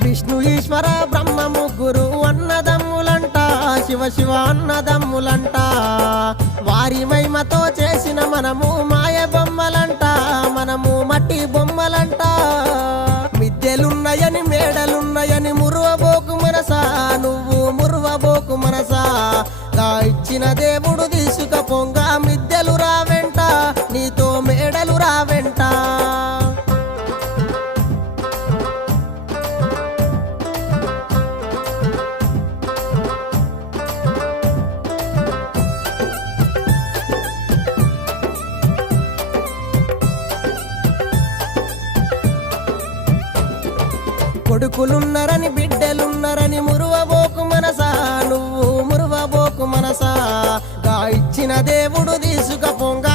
విష్ణు ఈశ్వర బ్రహ్మ ముగ్గురు అన్నదమ్ములంట, శివ శివ అన్నదమ్ములంట. వారి మహిమతో చేసిన మనము మాయ బొమ్మలంట, మనము మట్టి బొమ్మలంట. మిద్దెలున్నాయని మేడలున్నాయని మురువబోకు మనసా, నువ్వు మురువబోకు మనసా. గా ఇచ్చిన దేవుడు తీసుకపోంగ మిద్దెలు రావెంట, నీతో మేడలు రావెంట. కొడుకులున్నరని బిడ్డలున్నరని మురువబోకు మనసా, నువ్వు మురువబోకు మనసా. గా ఇచ్చిన దేవుడు తీసుకపోంగ